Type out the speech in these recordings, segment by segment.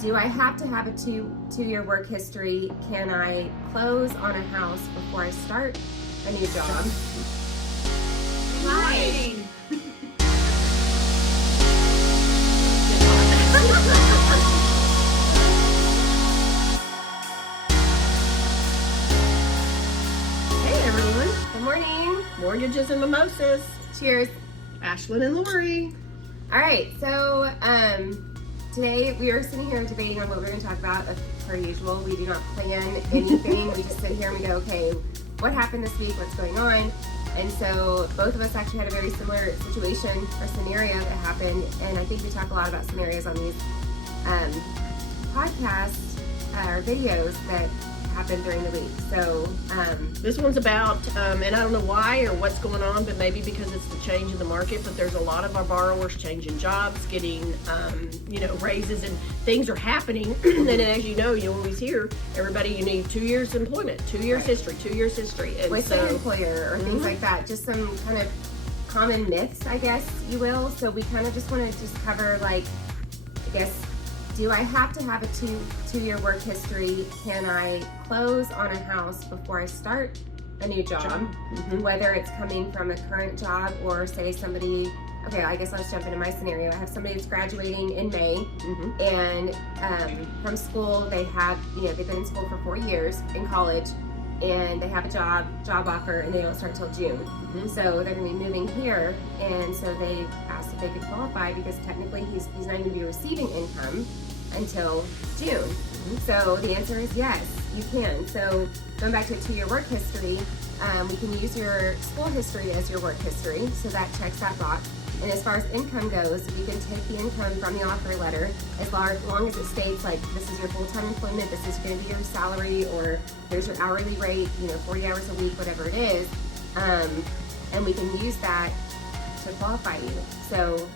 Do I have to have a two-year work history? Can I close on a house before I start a new job? Hi. Hey everyone, Good morning. mortgages and mimosas. Cheers. Ashlyn and Lori. All right, so today we are sitting here debating on what we're going to talk about. Per usual, we do not plan anything. We just sit here and we go, okay, what happened this week? What's going on? And so both of us actually had a very similar situation or scenario that happened. And I think we talk a lot about scenarios on these podcasts or videos that happen during the week. So This one's about, and I don't know why or what's going on, but maybe because it's the change in the market, but there's a lot of our borrowers changing jobs, getting, raises, and things are happening. And as you know, you always hear everybody, you need 2 years employment, 2 years history, 2 years history. And with the employer or things like that, just some kind of common myths, I guess you will. So we kind of just want to just cover, like, I guess, do I have to have a two-year work history? Can I close on a house before I start a new job? Whether it's coming from a current job or say somebody, okay, I guess let's jump into my scenario. I have somebody that's graduating in May and from school, they have, they've been in school for 4 years in college and they have a job offer and they don't start till June. So they're gonna be moving here, and so they asked if they could qualify because technically he's not gonna be receiving income until June. So the answer is yes, you can. So going back to a 2-year work history, we can use your school history as your work history, so that checks that box. And as far as income goes, you can take the income from the offer letter as long as it states, like, this is your full-time employment, this is going to be your salary, or here's your hourly rate, 40 hours a week, whatever it is. And we can use that to qualify you. So,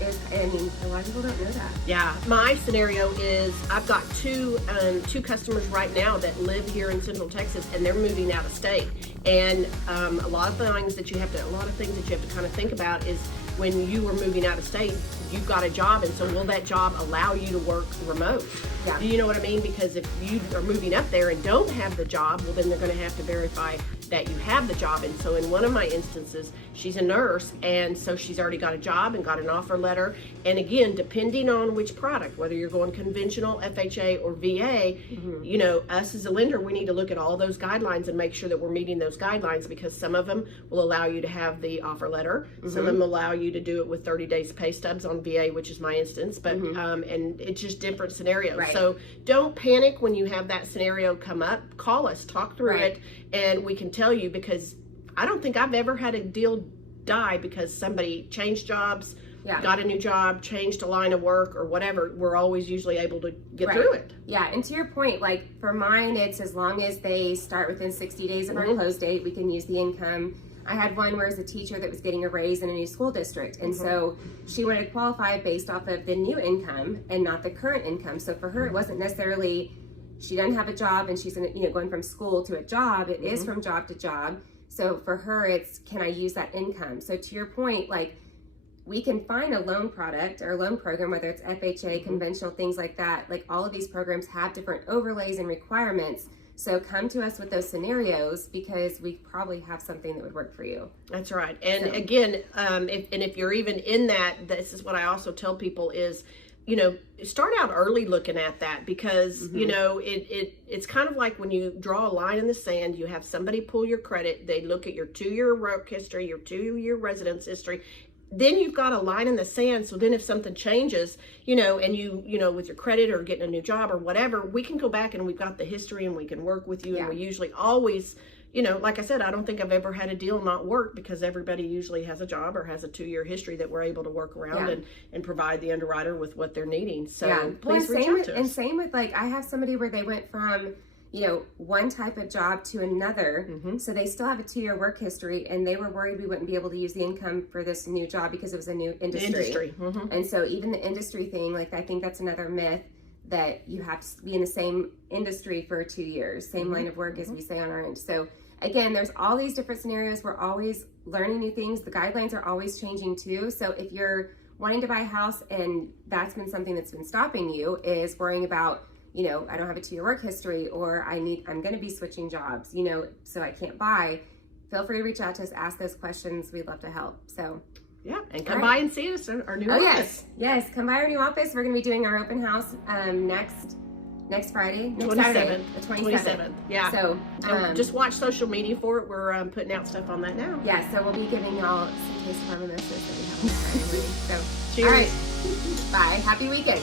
a lot of people don't know that. Yeah, my scenario is I've got two customers right now that live here in Central Texas, and they're moving out of state. And a lot of things that you have to kind of think about is when you are moving out of state, you've got a job, and so will that job allow you to work remote? Yeah. Do you know what I mean? Because if you are moving up there and don't have the job, well, then they're going to have to verify that you have the job. And so in one of my instances, she's a nurse, and so she's already got a job and got an offer letter. And again, depending on which product, whether you're going conventional, FHA, or VA, us as a lender, we need to look at all those guidelines and make sure that we're meeting those guidelines, because some of them will allow you to have the offer letter. Some of them allow you to do it with 30 days pay stubs on VA, which is my instance, but and it's just different scenarios. Right. So don't panic when you have that scenario come up. Call us, talk through it, and we can tell you, because I don't think I've ever had a deal die because somebody changed jobs, got a new job, changed a line of work or whatever. We're always usually able to get through it. Yeah, and to your point, like for mine, it's as long as they start within 60 days of our close date, we can use the income. I had one where it was a teacher that was getting a raise in a new school district, and so she wanted to qualify based off of the new income and not the current income. So for her, it wasn't necessarily she doesn't have a job and she's going from school to a job. It is from job to job. So for her, it's, can I use that income? So to your point, like, we can find a loan product or a loan program, whether it's FHA, conventional, things like that. Like, all of these programs have different overlays and requirements. So come to us with those scenarios, because we probably have something that would work for you. That's right. And again, if you're even in that, this is what I also tell people is, start out early looking at that, because it's kind of like when you draw a line in the sand, you have somebody pull your credit, they look at your 2-year work history, your 2-year residence history, then you've got a line in the sand. So then if something changes, and you with your credit or getting a new job or whatever, we can go back and we've got the history and we can work with you. And we usually always, like I said, I don't think I've ever had a deal not work, because everybody usually has a job or has a 2-year history that we're able to work around and provide the underwriter with what they're needing. So please reach out to us. And same with, like, I have somebody where they went from one type of job to another. So they still have a 2-year work history, and they were worried we wouldn't be able to use the income for this new job because it was a new industry. And so even the industry thing, like, I think that's another myth, that you have to be in the same industry for 2 years, same line of work, as we say on our end. So again, there's all these different scenarios. We're always learning new things. The guidelines are always changing too. So if you're wanting to buy a house and that's been something that's been stopping you, is worrying about, you know, I don't have a 2-year work history, or I'm going to be switching jobs, you know, so I can't buy, feel free to reach out to us, ask those questions. We'd love to help. So yeah, and come by and see us, our new office. Yes, come by our new office. We're going to be doing our open house next Friday, next Saturday, the 27th. Yeah. So just watch social media for it. We're putting out stuff on that now. Yeah, so we'll be giving y'all some taste of our mimosas that we have on Friday morning. So, cheers. All right. Bye. Happy weekend.